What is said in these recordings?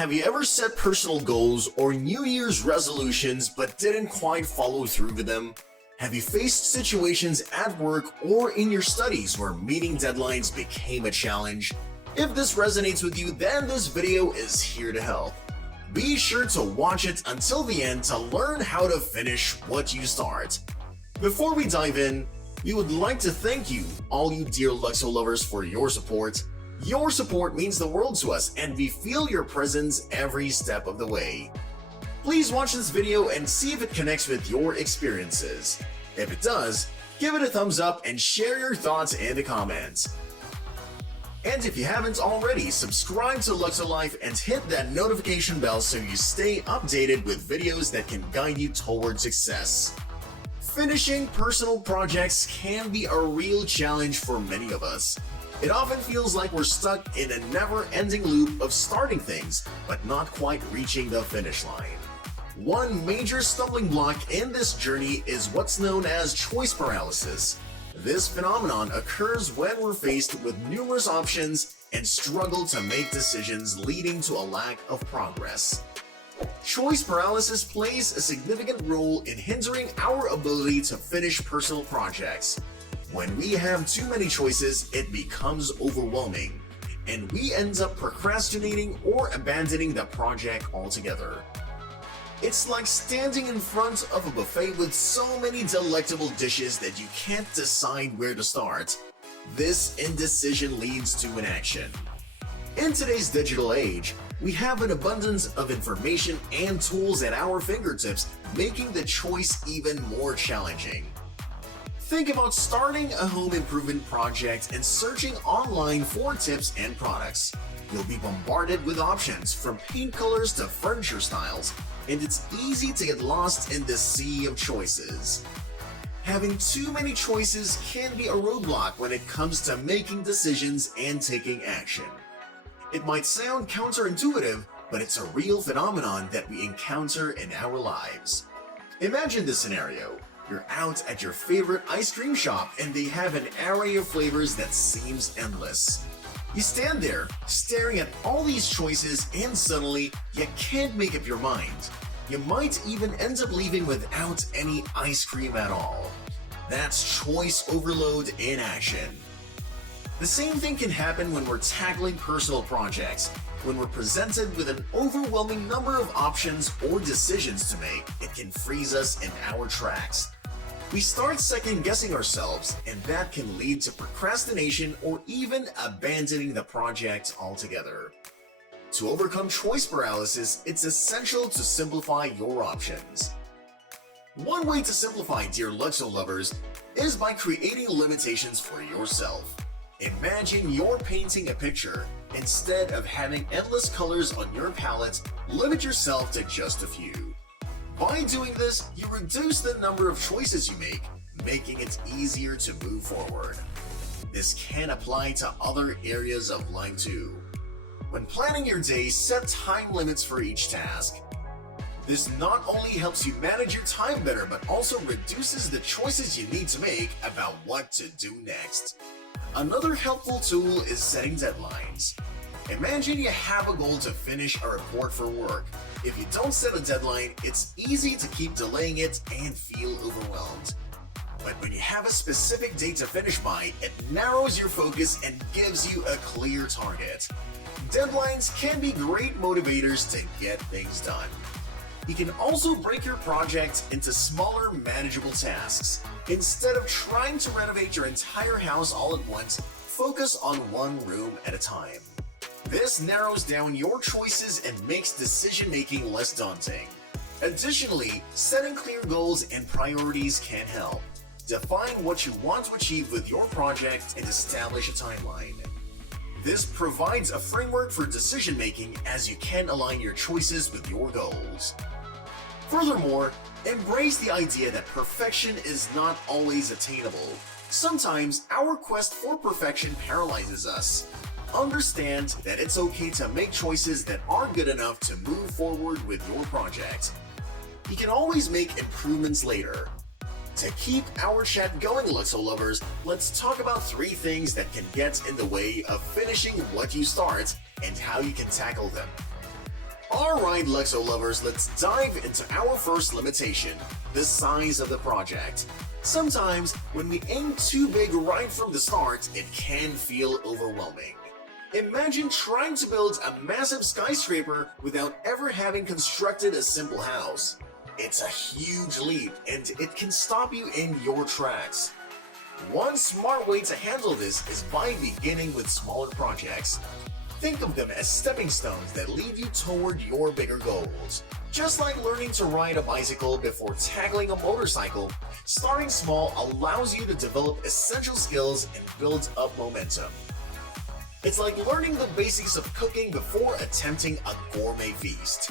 Have you ever set personal goals or New Year's resolutions but didn't quite follow through with them? Have you faced situations at work or in your studies where meeting deadlines became a challenge? If this resonates with you, then this video is here to help. Be sure to watch it until the end to learn how to finish what you start. Before we dive in, we would like to thank you, all you dear Luxo lovers, for your support. Your support means the world to us, and we feel your presence every step of the way. Please watch this video and see if it connects with your experiences. If it does, give it a thumbs up and share your thoughts in the comments. And if you haven't already, subscribe to Luxo-Life and hit that notification bell so you stay updated with videos that can guide you toward success. Finishing personal projects can be a real challenge for many of us. It often feels like we're stuck in a never-ending loop of starting things, but not quite reaching the finish line. One major stumbling block in this journey is what's known as choice paralysis. This phenomenon occurs when we're faced with numerous options and struggle to make decisions, leading to a lack of progress. Choice paralysis plays a significant role in hindering our ability to finish personal projects. When we have too many choices, it becomes overwhelming, and we end up procrastinating or abandoning the project altogether. It's like standing in front of a buffet with so many delectable dishes that you can't decide where to start. This indecision leads to inaction. In today's digital age, we have an abundance of information and tools at our fingertips, making the choice even more challenging. Think about starting a home improvement project and searching online for tips and products. You'll be bombarded with options from paint colors to furniture styles, and it's easy to get lost in this sea of choices. Having too many choices can be a roadblock when it comes to making decisions and taking action. It might sound counterintuitive, but it's a real phenomenon that we encounter in our lives. Imagine this scenario. You're out at your favorite ice cream shop and they have an array of flavors that seems endless. You stand there, staring at all these choices, and suddenly, you can't make up your mind. You might even end up leaving without any ice cream at all. That's choice overload in action. The same thing can happen when we're tackling personal projects. When we're presented with an overwhelming number of options or decisions to make, it can freeze us in our tracks. We start second-guessing ourselves, and that can lead to procrastination or even abandoning the project altogether. To overcome choice paralysis, it's essential to simplify your options. One way to simplify, dear Luxo lovers, is by creating limitations for yourself. Imagine you're painting a picture. Instead of having endless colors on your palette, limit yourself to just a few. By doing this, you reduce the number of choices you make, making it easier to move forward. This can apply to other areas of life too. When planning your day, set time limits for each task. This not only helps you manage your time better, but also reduces the choices you need to make about what to do next. Another helpful tool is setting deadlines. Imagine you have a goal to finish a report for work. If you don't set a deadline, it's easy to keep delaying it and feel overwhelmed. But when you have a specific date to finish by, it narrows your focus and gives you a clear target. Deadlines can be great motivators to get things done. You can also break your project into smaller, manageable tasks. Instead of trying to renovate your entire house all at once, focus on one room at a time. This narrows down your choices and makes decision-making less daunting. Additionally, setting clear goals and priorities can help. Define what you want to achieve with your project and establish a timeline. This provides a framework for decision-making as you can align your choices with your goals. Furthermore, embrace the idea that perfection is not always attainable. Sometimes our quest for perfection paralyzes us. Understand that it's okay to make choices that aren't good enough to move forward with your project. You can always make improvements later. To keep our chat going, Luxo lovers, let's talk about 3 things that can get in the way of finishing what you start and how you can tackle them. Alright Luxo lovers, let's dive into our first limitation, the size of the project. Sometimes, when we aim too big right from the start, it can feel overwhelming. Imagine trying to build a massive skyscraper without ever having constructed a simple house. It's a huge leap and it can stop you in your tracks. One smart way to handle this is by beginning with smaller projects. Think of them as stepping stones that lead you toward your bigger goals. Just like learning to ride a bicycle before tackling a motorcycle, starting small allows you to develop essential skills and build up momentum. It's like learning the basics of cooking before attempting a gourmet feast.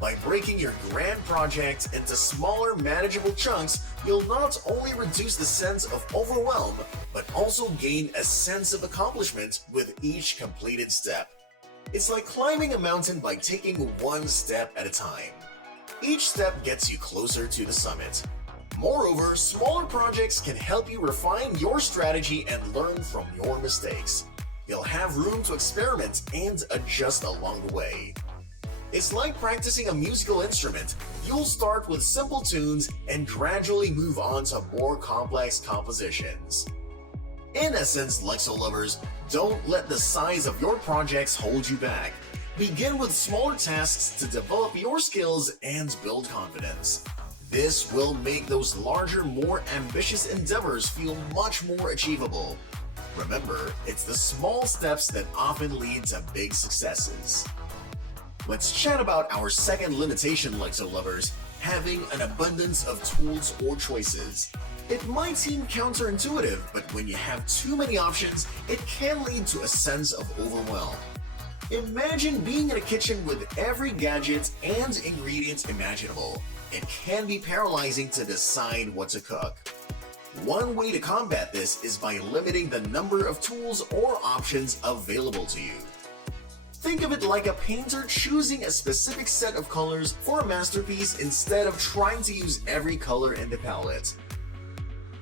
By breaking your grand project into smaller, manageable chunks, you'll not only reduce the sense of overwhelm, but also gain a sense of accomplishment with each completed step. It's like climbing a mountain by taking one step at a time. Each step gets you closer to the summit. Moreover, smaller projects can help you refine your strategy and learn from your mistakes. You'll have room to experiment and adjust along the way. It's like practicing a musical instrument. You'll start with simple tunes and gradually move on to more complex compositions. In essence, Luxo lovers, don't let the size of your projects hold you back. Begin with smaller tasks to develop your skills and build confidence. This will make those larger, more ambitious endeavors feel much more achievable. Remember, it's the small steps that often lead to big successes. Let's chat about our second limitation, Luxo lovers, having an abundance of tools or choices. It might seem counterintuitive, but when you have too many options, it can lead to a sense of overwhelm. Imagine being in a kitchen with every gadget and ingredient imaginable. It can be paralyzing to decide what to cook. One way to combat this is by limiting the number of tools or options available to you. Think of it like a painter choosing a specific set of colors for a masterpiece instead of trying to use every color in the palette.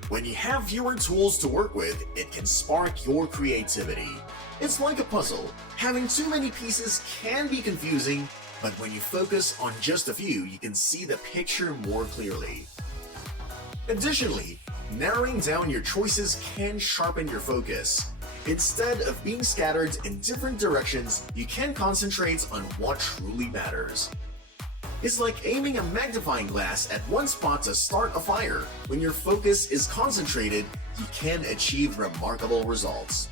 When you have fewer tools to work with, it can spark your creativity. It's like a puzzle. Having too many pieces can be confusing, but when you focus on just a few, you can see the picture more clearly. Additionally, narrowing down your choices can sharpen your focus. Instead of being scattered in different directions, you can concentrate on what truly matters. It's like aiming a magnifying glass at one spot to start a fire. When your focus is concentrated, you can achieve remarkable results.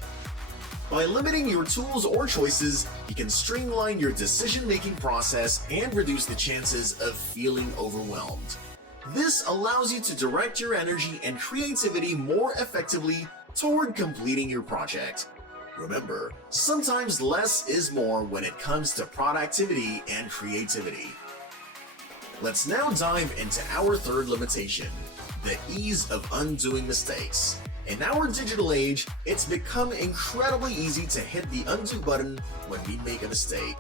By limiting your tools or choices, you can streamline your decision-making process and reduce the chances of feeling overwhelmed. This allows you to direct your energy and creativity more effectively toward completing your project. Remember, sometimes less is more when it comes to productivity and creativity. Let's now dive into our third limitation, the ease of undoing mistakes. In our digital age, it's become incredibly easy to hit the undo button when we make a mistake.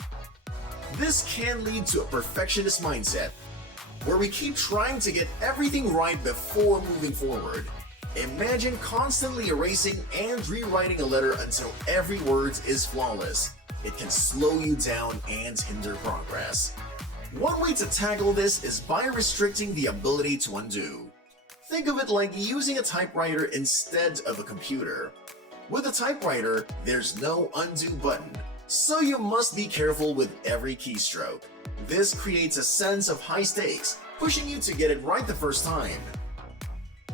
This can lead to a perfectionist mindset, where we keep trying to get everything right before moving forward. Imagine constantly erasing and rewriting a letter until every word is flawless. It can slow you down and hinder progress. One way to tackle this is by restricting the ability to undo. Think of it like using a typewriter instead of a computer. With a typewriter, there's no undo button, so you must be careful with every keystroke. This creates a sense of high stakes, pushing you to get it right the first time.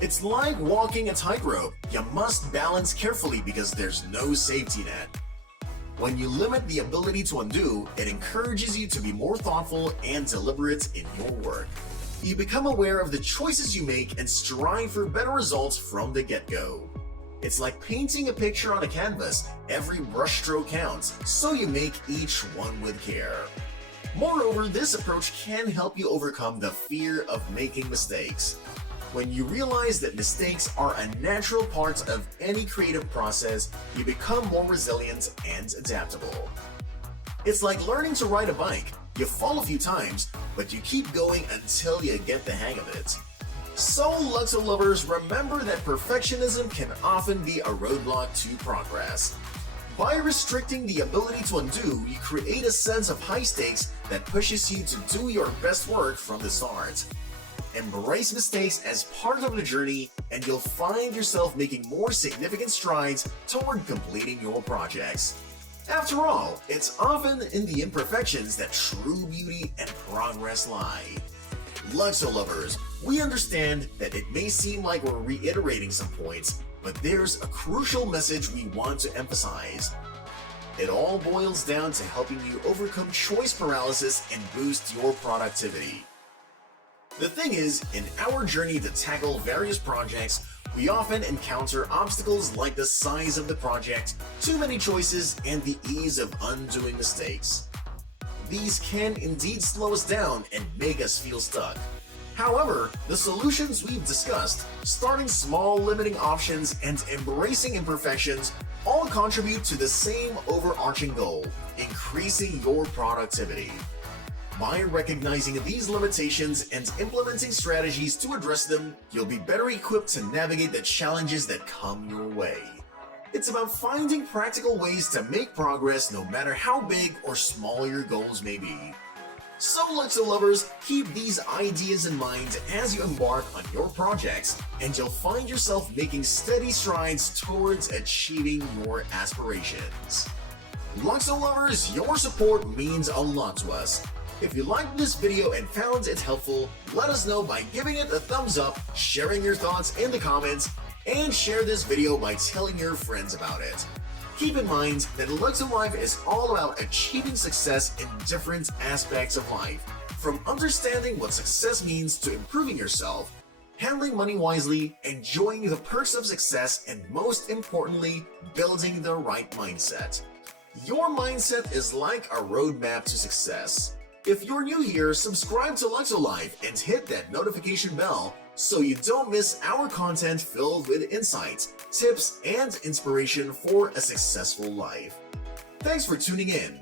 It's like walking a tightrope. You must balance carefully because there's no safety net. When you limit the ability to undo, it encourages you to be more thoughtful and deliberate in your work. You become aware of the choices you make and strive for better results from the get-go. It's like painting a picture on a canvas. Every brushstroke counts, so you make each one with care. Moreover, this approach can help you overcome the fear of making mistakes. When you realize that mistakes are a natural part of any creative process, you become more resilient and adaptable. It's like learning to ride a bike. You fall a few times, but you keep going until you get the hang of it. So, Luxo lovers, remember that perfectionism can often be a roadblock to progress. By restricting the ability to undo, you create a sense of high stakes that pushes you to do your best work from the start. Embrace mistakes as part of the journey, and you'll find yourself making more significant strides toward completing your projects. After all, it's often in the imperfections that true beauty and progress lie. Luxo lovers, we understand that it may seem like we're reiterating some points, but there's a crucial message we want to emphasize. It all boils down to helping you overcome choice paralysis and boost your productivity. The thing is, in our journey to tackle various projects, we often encounter obstacles like the size of the project, too many choices, and the ease of undoing mistakes. These can indeed slow us down and make us feel stuck. However, the solutions we've discussed, starting small limiting options and embracing imperfections, all contribute to the same overarching goal: increasing your productivity. By recognizing these limitations and implementing strategies to address them, you'll be better equipped to navigate the challenges that come your way. It's about finding practical ways to make progress no matter how big or small your goals may be. So Luxo lovers, keep these ideas in mind as you embark on your projects, and you'll find yourself making steady strides towards achieving your aspirations. Luxo lovers, your support means a lot to us. If you liked this video and found it helpful, let us know by giving it a thumbs up, sharing your thoughts in the comments, and share this video by telling your friends about it. Keep in mind that Luxo-Life is all about achieving success in different aspects of life, from understanding what success means to improving yourself, handling money wisely, enjoying the perks of success, and most importantly, building the right mindset. Your mindset is like a roadmap to success. If you're new here, subscribe to Luxo-Life and hit that notification bell so you don't miss our content filled with insights, tips, and inspiration for a successful life. Thanks for tuning in.